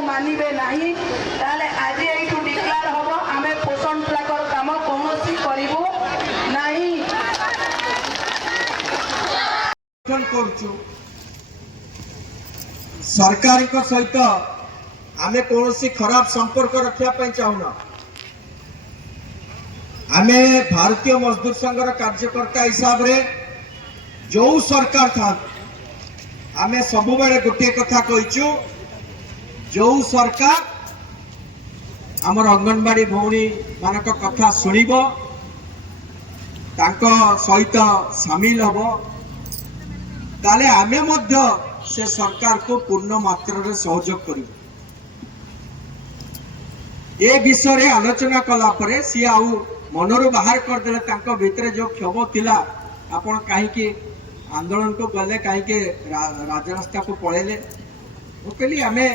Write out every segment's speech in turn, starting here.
मानिबे नहीं ताले आज एठू डिक्लेयर हबो आमे पोषण ट्रैकर काम कोनोसी करिवो नहीं करछु सरकार को सहित आमे कोनोसी खराब संपर्क रखिया पई चाहुना। आमे भारतीय मजदूर संघर कार्यकर्ता हिसाब रे जो सरकार था आमे सबु बेले गोटे कथा कहिछु जो सरकार आमर अंगनवाड़ी भौणी मानक कथा सुनिबो तांको सहित शामिल हबो ताले आमे मध्य से सरकार को पूर्ण मात्रा रे सहयोग करिबो। ए विषय रे आलोचना कला परे सी आउ मनरु बाहर कर देले तांको भितरे जो क्षोभ थिला आपण काहे कि आंदोलन को गले काहे कि राजरास्ता को पळेले ओकली आमे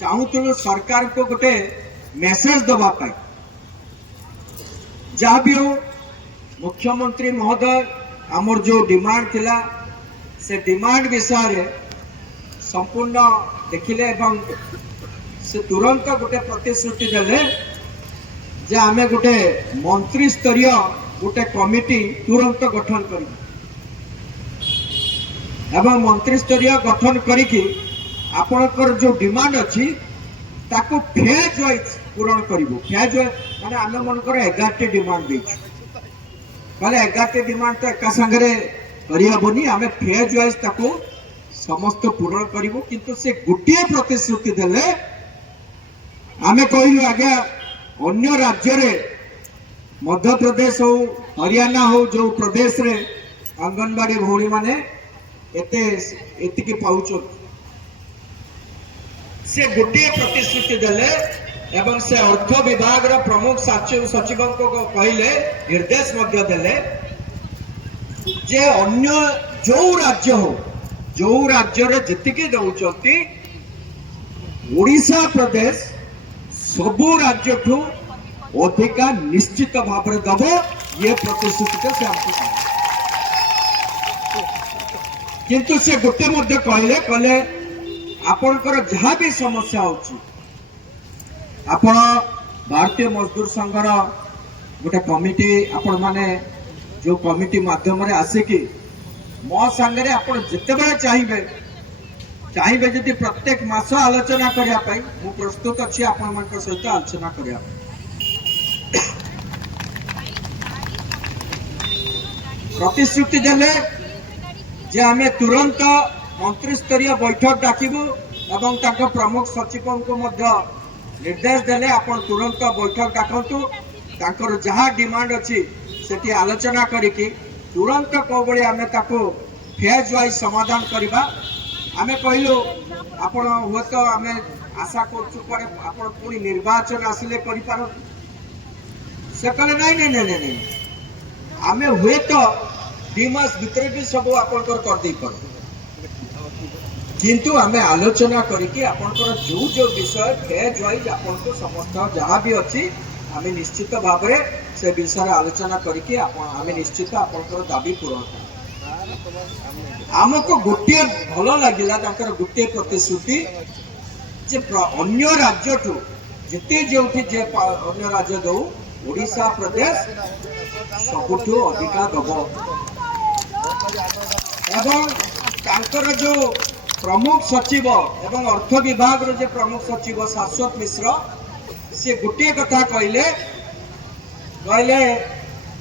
चाहूलु सरकार को गोटे मेसेज दबा पाई जहाँ भी हो मुख्यमंत्री महोदय आमर जो डिमांड थिला से डिमांड विषय संपूर्ण देखिले एवं से तुरंत गोटे प्रतिश्रुति देले जे आमे गोटे मंत्री स्तरीय गोटे कमिटी तुरंत गठन करी एवं मंत्री स्तरीय गठन करिकी आपणकर जो डिमांड अच्छी ताको फेज वाइज पूरण करिवो। फेज माने आमे मनकर 11टी डिमांड देछु कहले 11टी डिमांड तो एका संगरे करिहबोनी आमे फेज वाइज ताको समस्त पूरण करिवो किंतु से गुटिए प्रतिश्रुति देले आमे कहिलु आगे अन्य राज्य रे मध्य प्रदेश हो हरियाणा हो जो प्रदेश रे अंगनवाड़ी भौणी माने एतिकी पाउछो से गोटे प्रतिश्रुति देले एवं से अर्थ विभाग रा प्रमुख सचिव को कहले निर्देश मध्य देले जे अन्य जो राज्य रे जतिकी दउचंती ओडिशा प्रदेश सबु राज्य ठू अधिका निश्चित भाव में दब ये प्रतिश्रुति से हमको किंतु से गोटे मध्य कहले आपणकर जहाँ भी समस्या होची आपण भारतीय मजदूर संघर गोटे कमिटी आपण माने जो कमिटी माध्यम रे आसिकी मो संगे आपण जिते बेले चाहिए जदि प्रत्येक मास आलोचना करिया पई मु प्रस्तुत अछि आपण मन सहित आलोचना करिया प्रतिश्रुति देले जे आमे तुरंत मंत्री स्तरीय बैठक डाकिबु एवं ताको प्रमुख सचिव को मध्य निर्देश देले आपण तुरंत बैठक डाकंतु ताकर जहाँ डिमांड अछि सेठी आलोचना करिकी तुरंत कोबळे आमे ताको फेज वाइज समाधान करिबा। आमे कहलु आपण हुए तो आमे आशा करछु पर आपण पुनी निर्वाचन आसिले करि पारो से कहले नहीं आमे हुए तो 2 मास भीतर भी सब आपनकर कर दे पर किंतु आमे आलोचना करिके आपनकर जो विषय फेज वाइज आपनको समस्त जहाँ भी अछि आमे निश्चित भाव में से विषय आलोचना करिके आमे निश्चित आपनकर दाबी पूरण आमको गोटे भल लगिला तांकर गोटे प्रतिश्रुति जे अन्य राज्य ठू जिते जोठी जे अन्य राज्य दो ओडिशा प्रदेश सबुठू अधिका दब एवं तांकर जो प्रमुख सचिव एवं अर्थ विभाग रो जे प्रमुख सचिव शाश्वत मिश्र से गोटे कथा कहले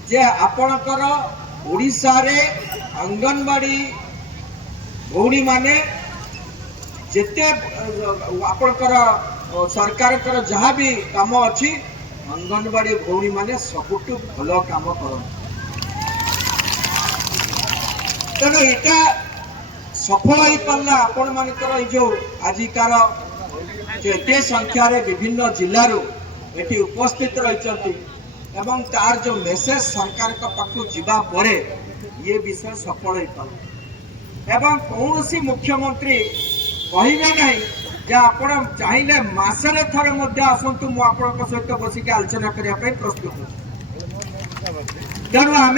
जे आपणकर ओडिशा रे अंगनवाड़ी भौणी माने जेते आपणकर सरकार कर जहाँ भी काम अच्छी अंगनवाड़ी भौणी माने सबुठू भल काम करन तेणु यहाँ सफल हो पारा आपण मानकर जो आजिकार जो एत संख्यार विभिन्न जिलूर ये उपस्थित रही एवं तार जो मेसेज सरकार पाखु जीवा परे ये विषय सफल हो पारा एवं कौन सी मुख्यमंत्री कहे ना जे आपण चाहिए मसरे थर आसतु मुझे सहित बसिक आलोचना करने प्रस्तुत तेणु आम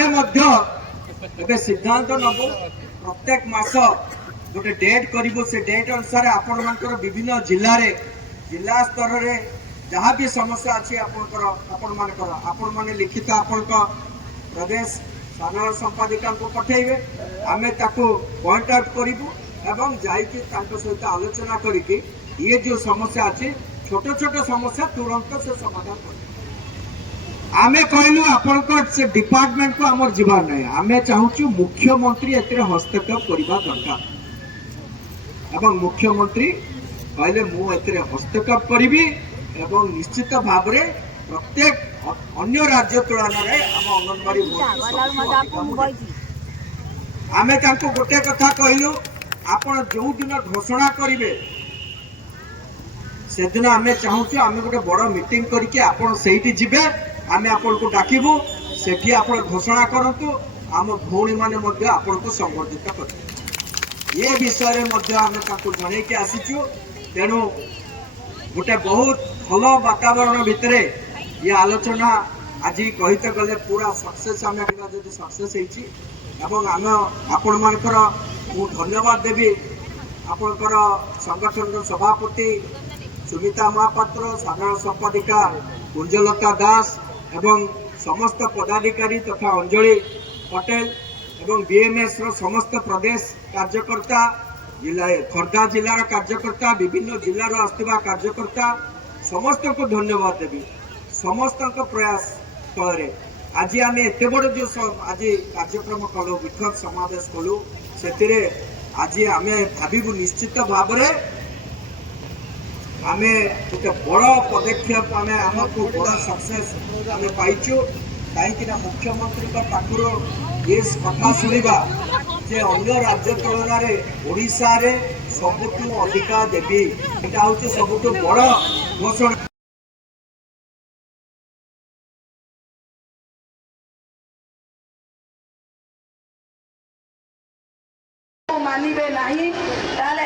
सिद्धांत नबू प्रत्येक मास गोटे डेट करूँ से डेट अनुसार आपण विभिन्न जिले में जिला स्तर रे जहाँ भी समस्या अच्छी आपण माने लिखित आपण प्रदेश साधारण संपादिका को पठेबे आमे ताको पॉइंट आउट करिबु एवं जाइके तांको सहित आलोचना करिके ये जो समस्या अच्छी छोट छोट समस्या तुरंत से समाधान कर आमे कहलु आपण से डिपार्टमेंट को हमर जीवार नहीं आमे चाहूछु मुख्यमंत्री एते हस्तक्षेप करबा दरकार एवं मुख्यमंत्री कहले मु एते हस्तक्षेप करिबी एवं निश्चित भाव रे प्रत्येक अन्य राज्य तुलन रे हम अंगनवाड़ी आमे तांको गोटे कथा कहलु आपण जो दिन घोषणा करिवे से दिन आमे चाहूछु आमे गोटे बड़ मीटिंग करके आपण सेठी जिबे आमे आपण को डाकिबु सेठी आपण घोषणा करंतु आम भौणी माने मध्ये आपण को संबर्धित करते ये विषय रे मध्ये आमे ताको जणे के आसीछु तेनु गोटे बहुत भल वातावरण भितर ये आलोचना आज कहते गले पूरा सक्सेस आम जब सक्सेस होम आपण मानकर मु धन्यवाद देवी आपणकर संगठन सभापति सुमिता महापात्र साधारण संपादिका कुंजलता दास एवं समस्त पदाधिकारी तथा अंजलि पटेल एवं बीएमएस समस्त प्रदेश कार्यकर्ता जिला खर्दा जिलार कार्यकर्ता विभिन्न जिलार आसुवा कार्यकर्ता समस्त को धन्यवाद देवी समस्त प्रयास फल आज आम एत बड़ जो आज कार्यक्रम कलु विखत समावेश कलु से आज आम भाव निश्चित भाव आम गोटे बड़ पदक्षेप आमको बड़ सक्सेस आम पाइचु कहीं मुख्यमंत्री पाखर ये कथा शुणा जे अन्य राज्य तुलन ओडिशा रे सबुठु अधिका देवी यहाँ हूँ सबुठु बड़ घोषणा मानिबे नहीं ताले